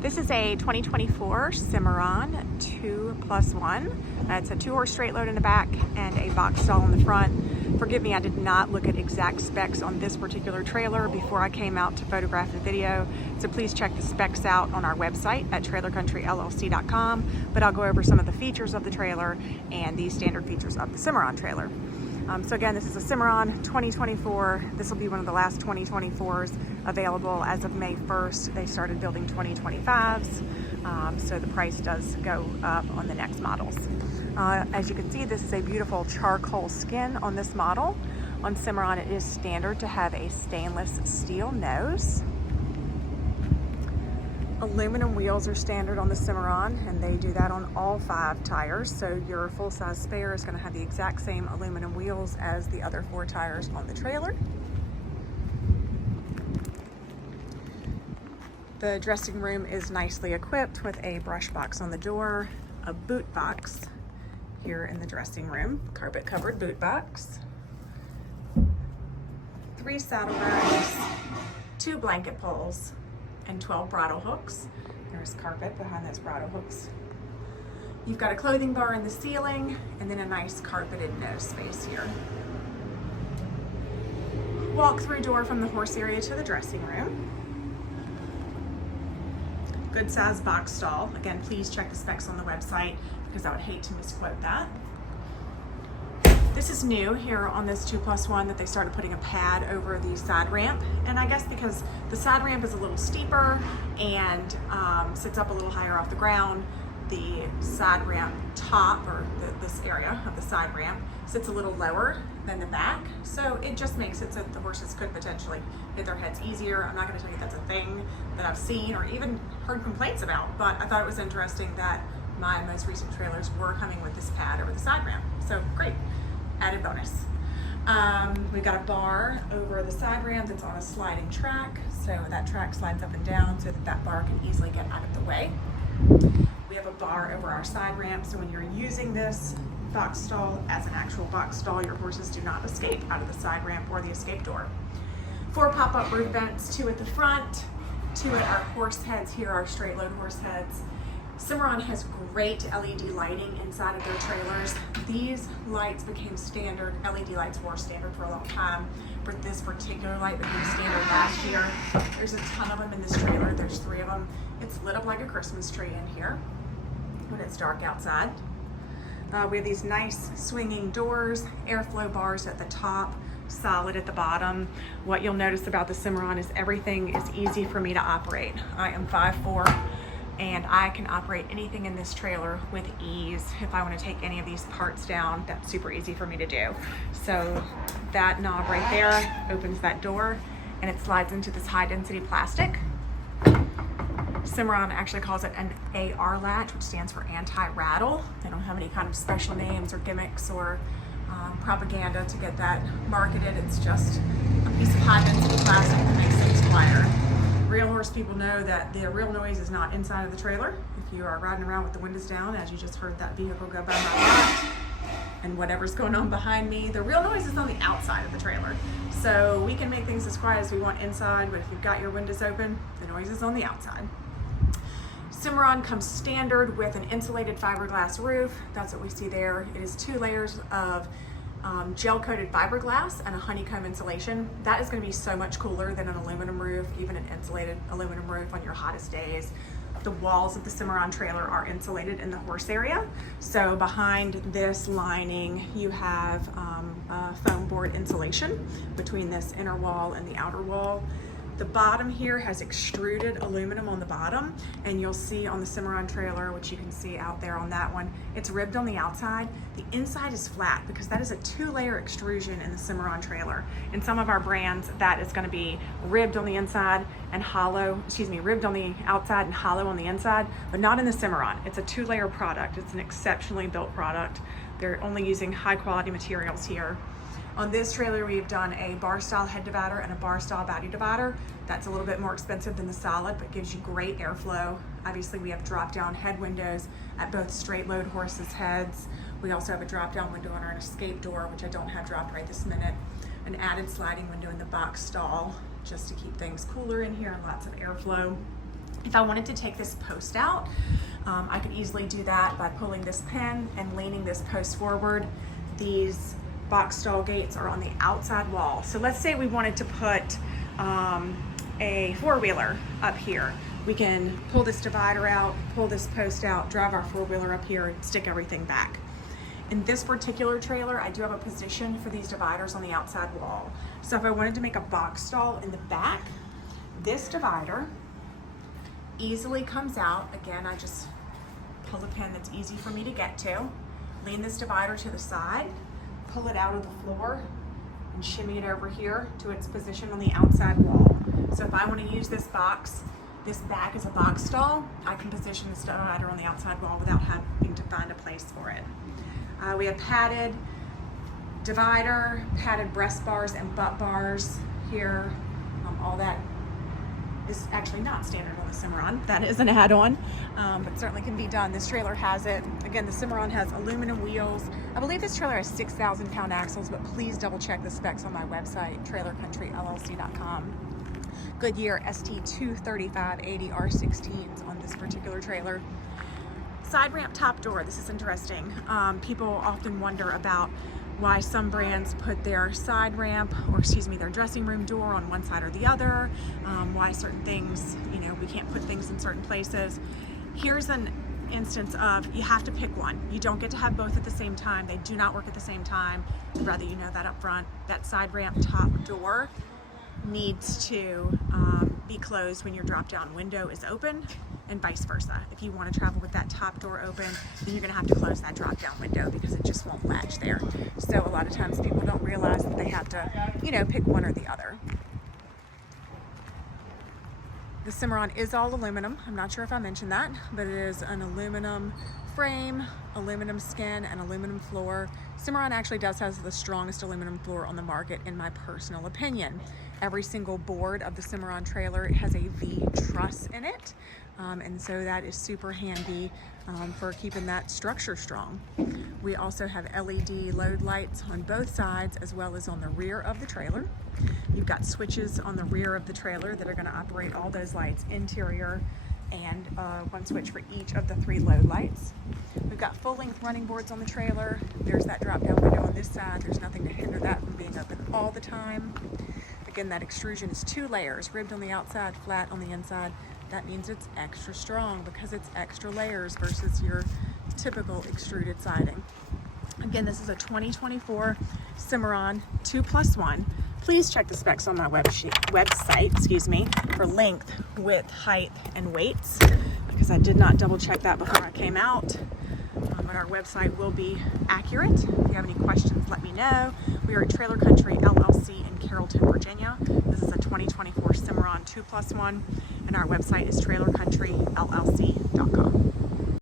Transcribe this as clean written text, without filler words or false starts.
This is a 2024 Cimarron 2+1. It's a 2-horse straight load in the back and a box stall in the front. Forgive me, I did not look at exact specs on this particular trailer before I came out to photograph the video. So please check the specs out on our website at trailercountryllc.com. But I'll go over some of the features of the trailer and the standard features of the Cimarron trailer. So again, this is a Cimarron 2024. This will be one of the last 2024s available as of May 1st. They started building 2025s, so the price does go up on the next models. As you can see, this is a beautiful charcoal skin on this model. On Cimarron, it is standard to have a stainless steel nose. Aluminum wheels are standard on the Cimarron, and they do that on all 5 tires. So your full-size spare is going to have the exact same aluminum wheels as the other 4 tires on the trailer. The dressing room is nicely equipped with a brush box on the door, a boot box here in the dressing room, carpet-covered boot box, 3 saddle bags, 2 blanket poles, and 12 bridle hooks. There's carpet behind those bridle hooks. You've got a clothing bar in the ceiling and then a nice carpeted nose space here. Walk through door from the horse area to the dressing room. Good size box stall. Again, please check the specs on the website because I would hate to misquote that. This is new here on this 2+1 that they started putting a pad over the side ramp. And I guess because the side ramp is a little steeper and sits up a little higher off the ground, the side ramp top, or this area of the side ramp, sits a little lower than the back. So it just makes it so that the horses could potentially hit their heads easier. I'm not gonna tell you that's a thing that I've seen or even heard complaints about, but I thought it was interesting that my most recent trailers were coming with this pad over the side ramp. So great. Added bonus. We've got a bar over the side ramp that's on a sliding track, so that track slides up and down so that that bar can easily get out of the way. We have a bar over our side ramp, so when you're using this box stall as an actual box stall, your horses do not escape out of the side ramp or the escape door. 4 pop-up roof vents, 2 at the front, 2 at our horse heads here, our straight load horse heads. Cimarron has great LED lighting inside of their trailers. These lights became standard. LED lights were standard for a long time, but this particular light became standard last year. There's a ton of them in this trailer. There's 3 of them. It's lit up like a Christmas tree in here when it's dark outside. We have these nice swinging doors, airflow bars at the top, solid at the bottom. What you'll notice about the Cimarron is everything is easy for me to operate. I am 5'4", and I can operate anything in this trailer with ease. If I want to take any of these parts down, that's super easy for me to do. So that knob right there opens that door and it slides into this high density plastic. Cimarron actually calls it an AR latch, which stands for anti-rattle. They don't have any kind of special names or gimmicks or propaganda to get that marketed. It's just a piece of high density plastic that makes things quieter. Real horse people know that the real noise is not inside of the trailer. If you are riding around with the windows down, as you just heard that vehicle go by my lot, and whatever's going on behind me, the real noise is on the outside of the trailer. So we can make things as quiet as we want inside, but if you've got your windows open, the noise is on the outside. Cimarron comes standard with an insulated fiberglass roof. That's what we see there. It is 2 layers of gel-coated fiberglass and a honeycomb insulation. That is going to be so much cooler than an aluminum roof, even an insulated aluminum roof on your hottest days. The walls of the Cimarron trailer are insulated in the horse area. So behind this lining, you have foam board insulation between this inner wall and the outer wall. The bottom here has extruded aluminum on the bottom, and you'll see on the Cimarron trailer, which you can see out there on that one, it's ribbed on the outside. The inside is flat because that is a 2-layer extrusion in the Cimarron trailer. In some of our brands, that is going to be ribbed on the inside and hollow, ribbed on the outside and hollow on the inside, but not in the Cimarron. It's a 2-layer product. It's an exceptionally built product. They're only using high quality materials here. On this trailer, we've done a bar style head divider and a bar style body divider. That's a little bit more expensive than the solid, but gives you great airflow. Obviously, we have drop down head windows at both straight load horses' heads. We also have a drop down window on our escape door, which I don't have dropped right this minute. An added sliding window in the box stall, just to keep things cooler in here and lots of airflow. If I wanted to take this post out, I could easily do that by pulling this pin and leaning this post forward. These box stall gates are on the outside wall. So let's say we wanted to put a four-wheeler up here. We can pull this divider out, pull this post out, drive our four-wheeler up here, and stick everything back. In this particular trailer, I do have a position for these dividers on the outside wall. So if I wanted to make a box stall in the back, this divider easily comes out. Again, I just pull a pin that's easy for me to get to, lean this divider to the side, pull it out of the floor, and shimmy it over here to its position on the outside wall. So if I want to use this back as a box stall, I can position this divider on the outside wall without having to find a place for it. We have padded divider, padded breast bars and butt bars here. All that is actually not standard on the Cimarron. That is an add-on, but certainly can be done. This trailer has it. Again, the Cimarron has aluminum wheels. I believe this trailer has 6,000 pound axles, but please double check the specs on my website, trailercountryllc.com. Goodyear ST235/80 R16s on this particular trailer. Side ramp top door. This is interesting. People often wonder about why some brands put their side ramp, or excuse me, their dressing room door on one side or the other, why certain things, you know, we can't put things in certain places. Here's an instance of you have to pick one. You don't get to have both at the same time. They do not work at the same time. I'd rather you know that up front. That side ramp top door needs to be closed when your drop down window is open, and vice versa. If you want to travel with that top door open, then you're going to have to close that drop down window because it just won't latch there. So a lot of times people don't realize that they have to, you know, pick one or the other. The Cimarron is all aluminum. I'm not sure if I mentioned that, but it is an aluminum frame, aluminum skin, and aluminum floor. Cimarron actually does have the strongest aluminum floor on the market, in my personal opinion. Every single board of the Cimarron trailer has a V truss in it, and so that is super handy for keeping that structure strong. We also have LED load lights on both sides as well as on the rear of the trailer. You've got switches on the rear of the trailer that are going to operate all those lights, interior, and one switch for each of the 3 load lights. We've got full-length running boards on the trailer. There's that drop-down window on this side. There's nothing to hinder that from being open all the time. Again, that extrusion is 2 layers, ribbed on the outside, flat on the inside. That means it's extra strong because it's extra layers versus your typical extruded siding. Again, this is a 2024 Cimarron 2+1. Please check the specs on my website, for length, width, height, and weights, because I did not double check that before I came out. But our website will be accurate. If you have any questions, let me know. We are at Trailer Country LLC in Carrollton, Virginia. This is a 2024 Cimarron 2+1, and our website is trailercountryllc.com.